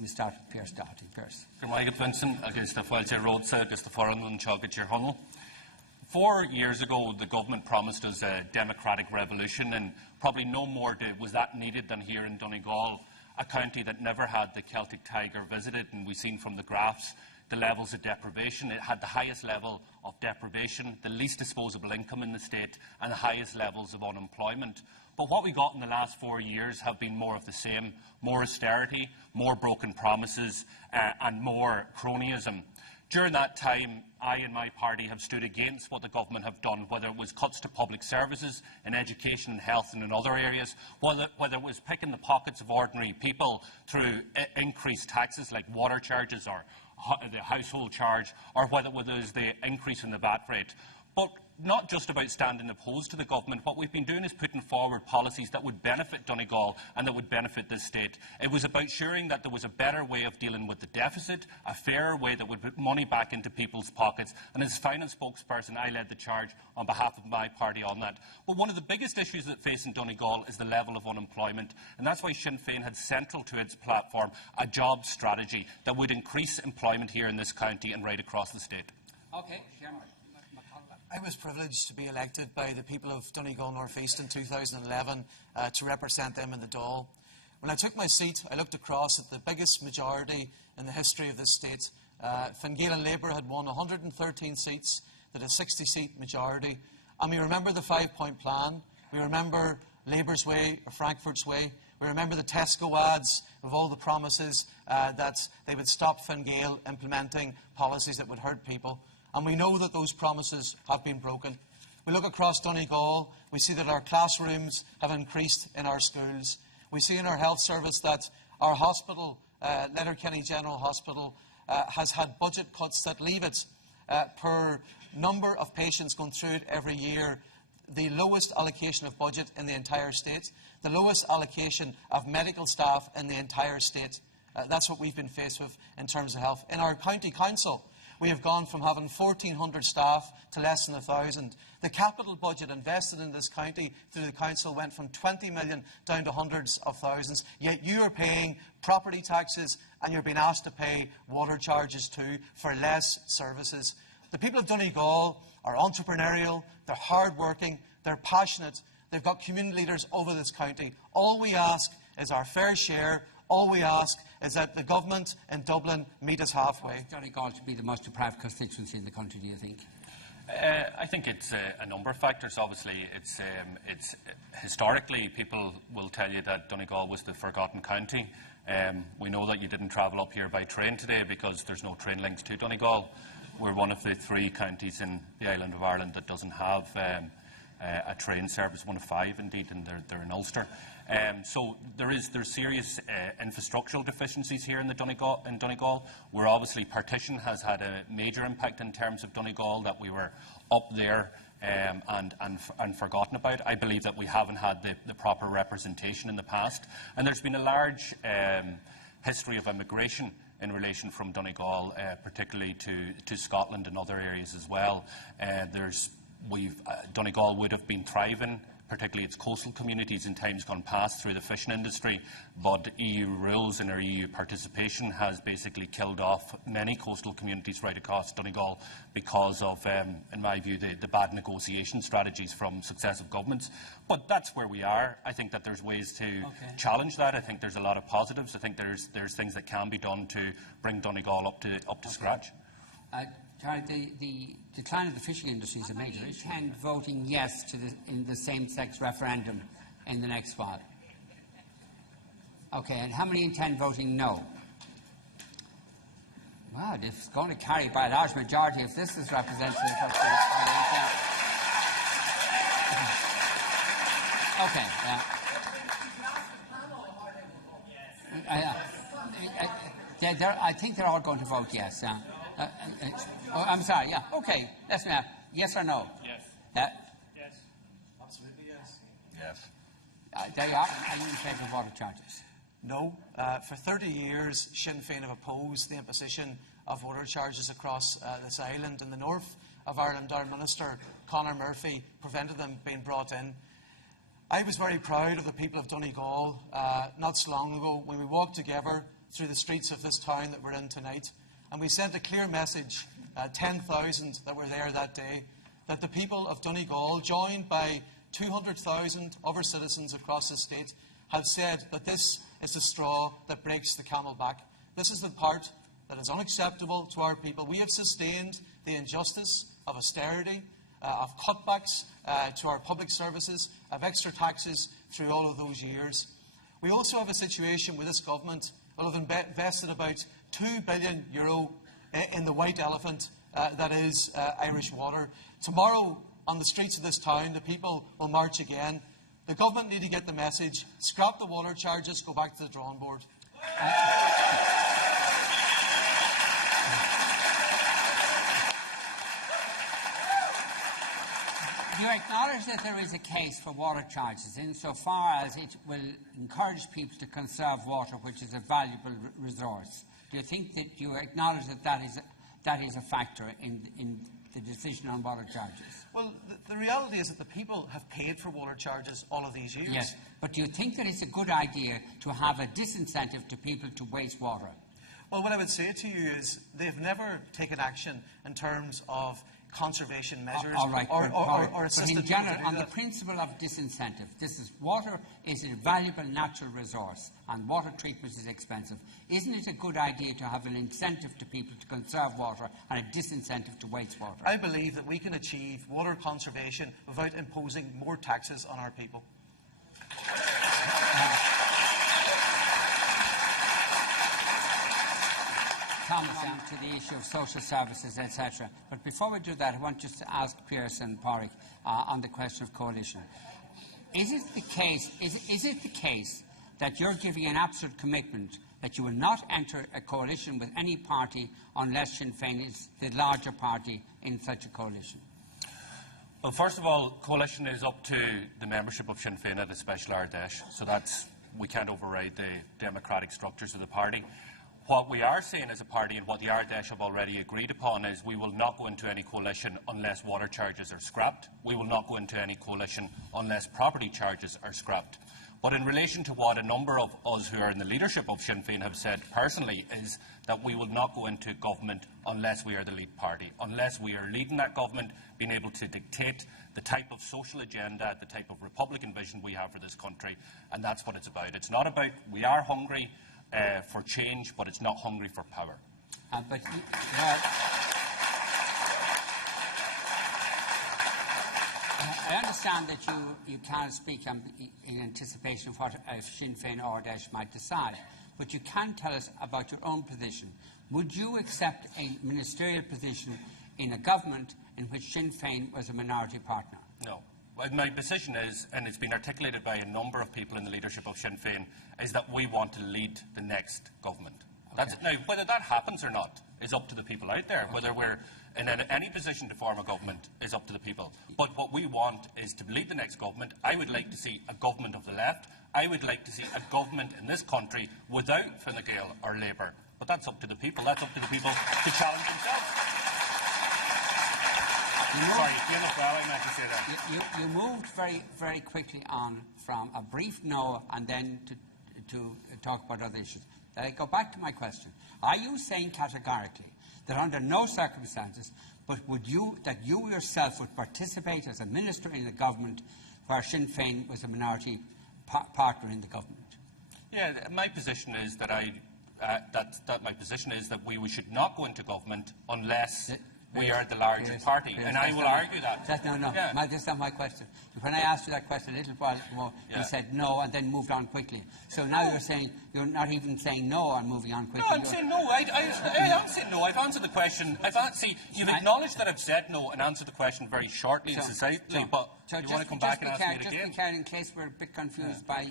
we start with Pierce Doherty. Pierce. Good morning, Vincent. Against the Fáilte Roadsa, against the Foreign and Chogger Hunnell. 4 years ago, the government promised us a democratic revolution, and probably no more was that needed than here in Donegal, a county that never had the Celtic Tiger visited, and we've seen from the graphs the levels of deprivation. It had the highest level of deprivation, the least disposable income in the state, and the highest levels of unemployment. But what we got in the last 4 years have been more of the same: more austerity, more broken promises, and more cronyism. During that time, I and my party have stood against what the government have done, whether it was cuts to public services, in education and health and in other areas, whether it was picking the pockets of ordinary people through increased taxes like water charges or the household charge, or whether it was the increase in the VAT rate. But not just about standing opposed to the government. What we've been doing is putting forward policies that would benefit Donegal and that would benefit this state. It was about ensuring that there was a better way of dealing with the deficit, a fairer way that would put money back into people's pockets. And as finance spokesperson, I led the charge on behalf of my party on that. But one of the biggest issues that facing Donegal is the level of unemployment. And that's why Sinn Féin had central to its platform a job strategy that would increase employment here in this county and right across the state. Okay, Chairman. I was privileged to be elected by the people of Donegal North East in 2011 to represent them in the Dáil. When I took my seat, I looked across at the biggest majority in the history of this state. Fine Gael and Labour had won 113 seats, that a 60-seat majority. And we remember the 5-point plan. We remember Labour's way or Frankfurt's way. We remember the Tesco ads of all the promises that they would stop Fine Gael implementing policies that would hurt people. And we know that those promises have been broken. We look across Donegal, we see that our classrooms have increased in our schools. We see in our health service that our hospital, Letterkenny General Hospital, has had budget cuts that leave it, per number of patients going through it every year, the lowest allocation of budget in the entire state, the lowest allocation of medical staff in the entire state. That's what we've been faced with in terms of health. In our county council, we have gone from having 1,400 staff to less than 1,000. The capital budget invested in this county through the council went from 20 million down to hundreds of thousands. Yet you are paying property taxes and you're being asked to pay water charges too for less services. The people of Donegal are entrepreneurial, they're hard-working, they're passionate, they've got community leaders over this county. All we ask is our fair share. All we ask is that the government in Dublin meet us halfway. Donegal to be the most deprived constituency in the country, do you think? I think it's a number of factors. Obviously, it's historically, people will tell you that Donegal was the forgotten county. We know that you didn't travel up here by train today because there's no train links to Donegal. We're one of the 3 counties in the island of Ireland that doesn't have a train service, one of 5 indeed, and they're in Ulster. So there's serious infrastructural deficiencies here in Donegal. Where obviously partition has had a major impact in terms of Donegal, that we were up there and forgotten about. I believe that we haven't had the proper representation in the past, and there's been a large history of immigration in relation from Donegal, particularly to Scotland and other areas as well. Donegal would have been thriving, particularly its coastal communities, in times gone past through the fishing industry, but EU rules and our EU participation has basically killed off many coastal communities right across Donegal because of, in my view, the bad negotiation strategies from successive governments. But that's where we are. I think that there's ways to challenge that. I think there's a lot of positives. I think there's things that can be done to bring Donegal up to scratch. Charlie, the decline of the fishing industry is a major issue. And voting yes in the same-sex referendum in the next one. Okay, and how many intend voting no? Wow, it's going to carry by a large majority if this is represented in the first place. Okay, I think they're all going to vote yes. Oh, I'm sorry, yeah, okay. Let's now. Yes or no? Yes. Yes. Absolutely yes. Yes. There you are. Are you in favour of water charges? No. For 30 years, Sinn Féin have opposed the imposition of water charges across this island. In the north of Ireland, our Minister, Conor Murphy, prevented them being brought in. I was very proud of the people of Donegal not so long ago when we walked together through the streets of this town that we're in tonight. And we sent a clear message, 10,000 that were there that day, that the people of Donegal, joined by 200,000 other citizens across the state, have said that this is the straw that breaks the camel back. This is the part that is unacceptable to our people. We have sustained the injustice of austerity, of cutbacks to our public services, of extra taxes through all of those years. We also have a situation where this government will have invested about €2 billion in the white elephant that is Irish water. Tomorrow, on the streets of this town, the people will march again. The government need to get the message, scrap the water charges, go back to the drawing board. You acknowledge that there is a case for water charges insofar as it will encourage people to conserve water, which is a valuable resource. Do you think that you acknowledge that that is a factor in the decision on water charges? Well, the reality is that the people have paid for water charges all of these years. Yes, but do you think that it's a good idea to have a disincentive to people to waste water? Well, what I would say to you is they've never taken action in terms of conservation measures or assisted in general, people to do on the that. principle of disincentive, water is a valuable natural resource and water treatment is expensive. Isn't it a good idea to have an incentive to people to conserve water and a disincentive to waste water? I believe that we can achieve water conservation without imposing more taxes on our people. Comment to the issue of social services, etc. But before we do that, I want just to ask Pearse and Porrick on the question of coalition. Is it the case that you're giving an absolute commitment that you will not enter a coalition with any party unless Sinn Féin is the larger party in such a coalition? Well, first of all, coalition is up to the membership of Sinn Féin at a special Ardèche, so we can't override the democratic structures of the party. What we are saying as a party, and what the Ardèche have already agreed upon, is we will not go into any coalition unless water charges are scrapped. We will not go into any coalition unless property charges are scrapped. But in relation to what a number of us who are in the leadership of Sinn Féin have said personally, is that we will not go into government unless we are the lead party, unless we are leading that government, being able to dictate the type of social agenda, the type of Republican vision we have for this country, and that's what it's about. It's not about, we are hungry for change, but it's not hungry for power. I understand that you can't speak in anticipation of what Sinn Féin or Ardèche might decide, but you can tell us about your own position. Would you accept a ministerial position in a government in which Sinn Féin was a minority partner? No. My position is, and it's been articulated by a number of people in the leadership of Sinn Féin, is that we want to lead the next government. Okay. Now, whether that happens or not is up to the people out there. Okay. Whether we're in any position to form a government is up to the people. But what we want is to lead the next government. I would like to see a government of the left. I would like to see a government in this country without Fine Gael or Labour. But that's up to the people. That's up to the people to challenge themselves. You moved very, very quickly on from a brief no and then to talk about other issues. I go back to my question. Are you saying categorically that under no circumstances, that you yourself would participate as a minister in the government where Sinn Féin was a minority partner in the government? Yeah, my position is that we should not go into government unless we are the larger party, and I will argue that. That's not my question. When I asked you that question a little while ago, you said no and then moved on quickly. So now you're saying, you're not even saying no and moving on quickly. No, I'm saying no. I haven't said no. I've answered the question. You've acknowledged that I've said no and answered the question very shortly and succinctly, but you want to come back and ask me it again? Just be clear, in case we're a bit confused by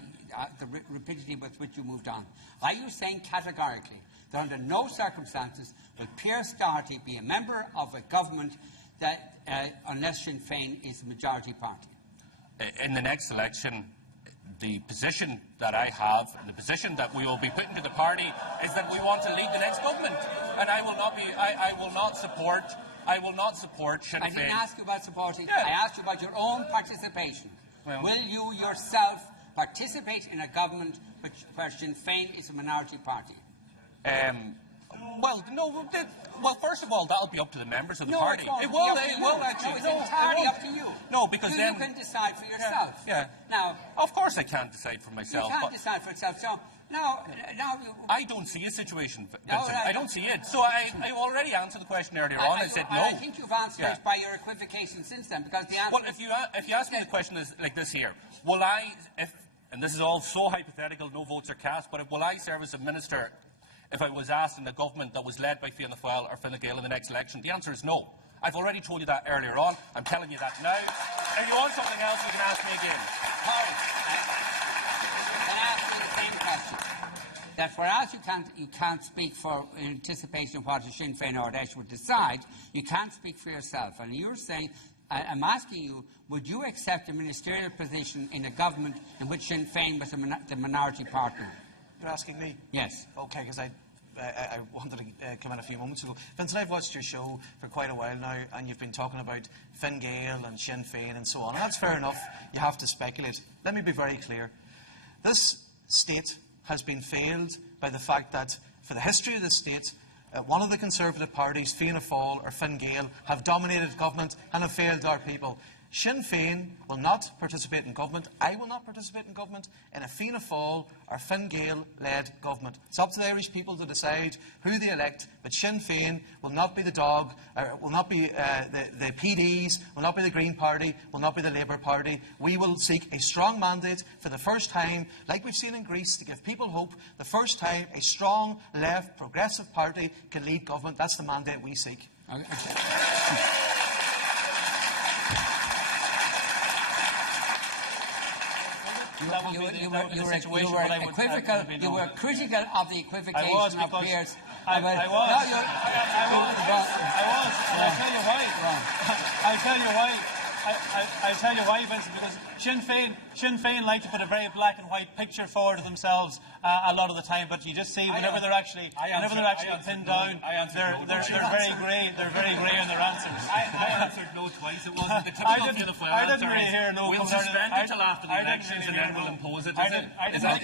the rapidity with which you moved on. Are you saying categorically that under no circumstances will Pearse Doherty be a member of a government that, unless Sinn Féin is the majority party? In the next election, the position that I have, and the position that we will be putting to the party, is that we want to lead the next government, and I will not support Sinn Féin. I didn't ask you about supporting. Yeah. I asked you about your own participation. Well, will you yourself participate in a government where Sinn Féin is a minority party? Well, no. Well, first of all, that'll be up to the members of the party. It will actually. It's entirely up to you. No, because you can decide for yourself. Yeah. Now, of course, I can't decide for myself. You can't decide for yourself. So now I don't see a situation, Vincent. Right. I don't see it. So I already answered the question earlier on. I said no. I think you've answered it by your equivocation since then, because the answer. Well, if you ask me the question is like this here, will I, and this is all so hypothetical, no votes are cast, but will I serve as a minister if I was asked in a government that was led by Fianna Fáil or Fine Gael in the next election? The answer is no. I've already told you that earlier on. I'm telling you that now. If you want something else, you can ask me again. Can I ask you the same question? That whereas you can't speak for anticipation of what the Sinn Féin or Daesh would decide, you can't speak for yourself. And you're saying, I'm asking you, would you accept a ministerial position in a government in which Sinn Féin was the minority partner? You're asking me? Yes. Okay, because I wanted to come in a few moments ago. Vincent, I've watched your show for quite a while now, and you've been talking about Fine Gael and Sinn Féin and so on. And that's fair enough. You have to speculate. Let me be very clear. This state has been failed by the fact that, for the history of this state, one of the Conservative parties, Fianna Fáil or Fine Gael, have dominated government and have failed our people. Sinn Féin will not participate in government. I will not participate in government in a Fianna Fáil or Fine Gael-led government. It's up to the Irish people to decide who they elect, but Sinn Féin will not be the dog, will not be the PDs, will not be the Green Party, will not be the Labour Party. We will seek a strong mandate for the first time, like we've seen in Greece, to give people hope. The first time a strong, left, progressive party can lead government. That's the mandate we seek. Okay. You were critical of the equivocation of peers. I was. I'll tell you why, Vincent, because Sinn Féin like to put a very black and white picture forward of themselves a lot of the time, but you just see whenever they're actually pinned down, they're very grey. They're very grey in their answers. I answered no twice. It wasn't the typical Fianna Fáil answer. I didn't really hear no. We'll suspend it till after the elections and then we'll impose it. Is that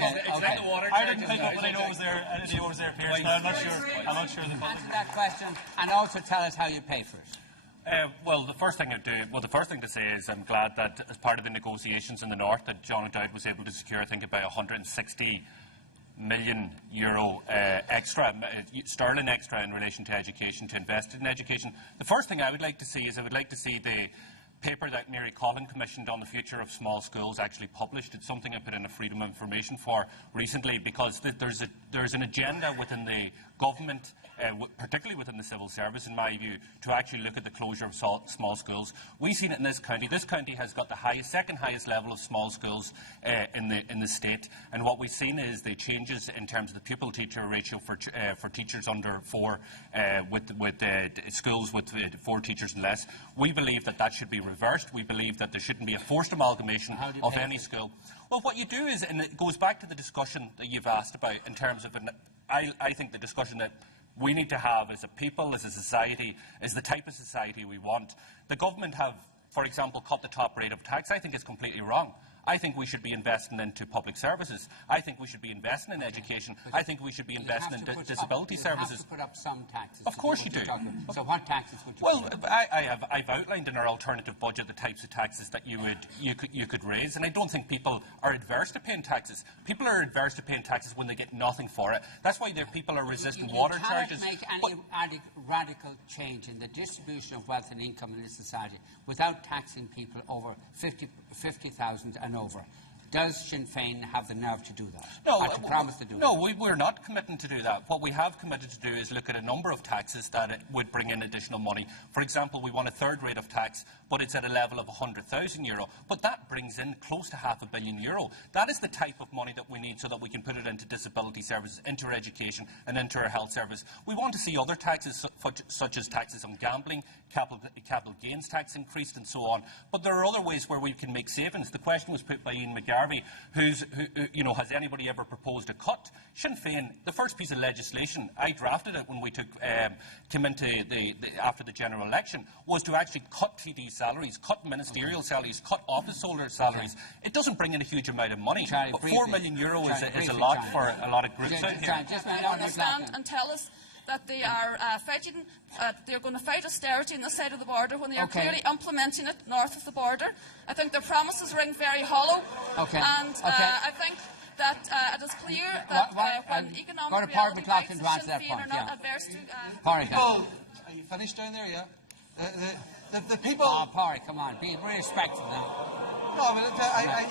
the water? I didn't pick up any no's there, Piers. I'm not sure. Answer that question and also tell us how you pay for it. Well, the first thing to say is I'm glad that as part of the negotiations in the north that John O'Dowd was able to secure, I think, about €160 million extra, sterling extra in relation to education, to invest in education. The first thing I would like to see is the paper that Mary Collin commissioned on the future of small schools actually published. It's something I put in a Freedom of Information for recently, because there's an agenda within the government, particularly within the civil service, in my view, to actually look at the closure of small schools. We've seen it in this county. This county has got the second highest level of small schools in the state, and what we've seen is the changes in terms of the pupil-teacher ratio for teachers under 4, with schools with 4 teachers and less. We believe that should be reversed. We believe that there shouldn't be a forced amalgamation of any school. Well, what you do is, and it goes back to the discussion that you've asked about in terms of, I think the discussion that we need to have as a people, as a society, is the type of society we want. The government have, for example, cut the top rate of tax. I think it's completely wrong. I think we should be investing into public services. I think we should be investing in education. I think we should be investing in disability services. You have to put up some taxes. Of course you do. So what taxes would you put up? I've outlined in our alternative budget the types of taxes that you could raise, and I don't think people are adverse to paying taxes. People are adverse to paying taxes when they get nothing for it. That's why people are resisting water charges. You cannot make any radical change in the distribution of wealth and income in this society without taxing people over 50,000 and over. Does Sinn Féin have the nerve to do that? No, or to promise to do no, that? we're not committing to do that. What we have committed to do is look at a number of taxes that it would bring in additional money. For example, we want a third rate of tax, but it's at a level of €100,000. But that brings in close to €500 million. That is the type of money that we need so that we can put it into disability services, into our education and into our health service. We want to see other taxes, such as taxes on gambling, capital gains tax increased and so on. But there are other ways where we can make savings. The question was put by Ian McGarry Garvey, who, has anybody ever proposed a cut? Sinn Féin, the first piece of legislation, I drafted it when we came into after the general election, was to actually cut TD salaries, cut ministerial salaries, cut office holder salaries. It doesn't bring in a huge amount of money, but €4 million is a lot for a lot of groups out here. Understand and tell us that they are they're going to fight austerity on the side of the border when they are clearly implementing it north of the border. I think their promises ring very hollow. I think that it is clear that when economic reality bites, Sinn Féin are not averse to... Are you finished down there, yeah? The people... Pádraig, come on, be respectful now. No, but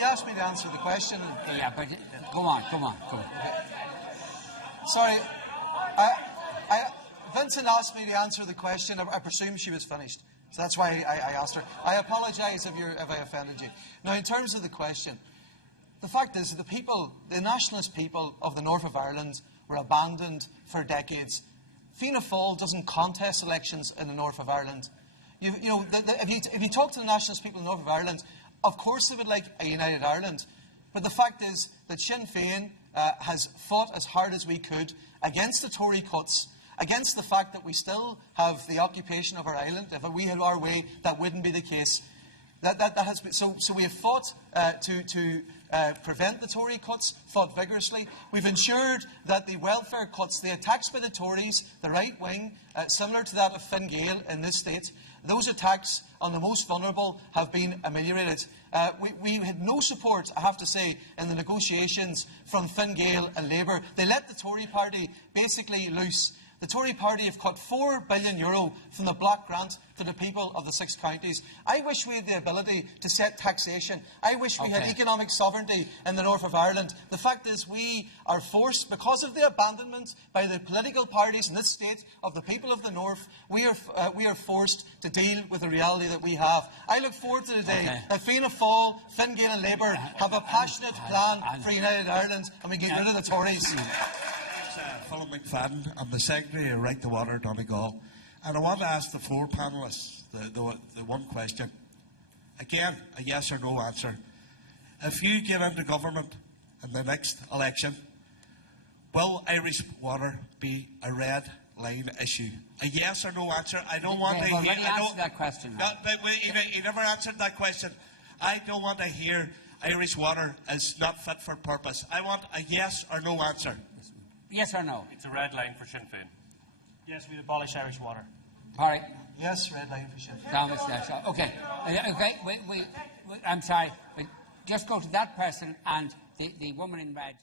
you asked me to answer the question. Yeah, but go on. Sorry, Vincent asked me to answer the question. I presume she was finished, so that's why I asked her. I apologise if I offended you. Now, in terms of the question, the fact is that the nationalist people of the north of Ireland were abandoned for decades. Fianna Fáil doesn't contest elections in the north of Ireland. If you talk to the nationalist people in the north of Ireland, of course they would like a united Ireland. But the fact is that Sinn Féin has fought as hard as we could against the Tory cuts, against the fact that we still have the occupation of our island. If we had our way, that wouldn't be the case. That has been, so we have fought to prevent the Tory cuts, fought vigorously. We've ensured that the welfare cuts, the attacks by the Tories, the right wing, similar to that of Fine Gael in this state, those attacks on the most vulnerable have been ameliorated. We had no support, I have to say, in the negotiations from Fine Gael and Labour. They let the Tory party basically loose. The Tory party have cut €4 billion from the Black Grant to the people of the 6 counties. I wish we had the ability to set taxation. I wish we had economic sovereignty in the north of Ireland. The fact is we are forced, because of the abandonment by the political parties in this state of the people of the north, we are forced to deal with the reality that we have. I look forward to the day that Fianna Fáil, Fine Gael and Labour have a passionate plan for United Ireland and we get rid of the Tories. Philip McFadden. I'm the Secretary of Right to Water Donegal. And I want to ask the 4 panellists the one question. Again, a yes or no answer. If you get into government in the next election, will Irish water be a red line issue? A yes or no answer. I don't want to hear... answer that question. He never answered that question. I don't want to hear Irish water is not fit for purpose. I want a yes or no answer. Yes or no? It's a red line for Sinn Féin. Yes, we'd abolish Irish water. Pádraig? Yes, red line for Sinn Féin. Thomas, okay. I'm sorry. Just go to that person and the woman in red.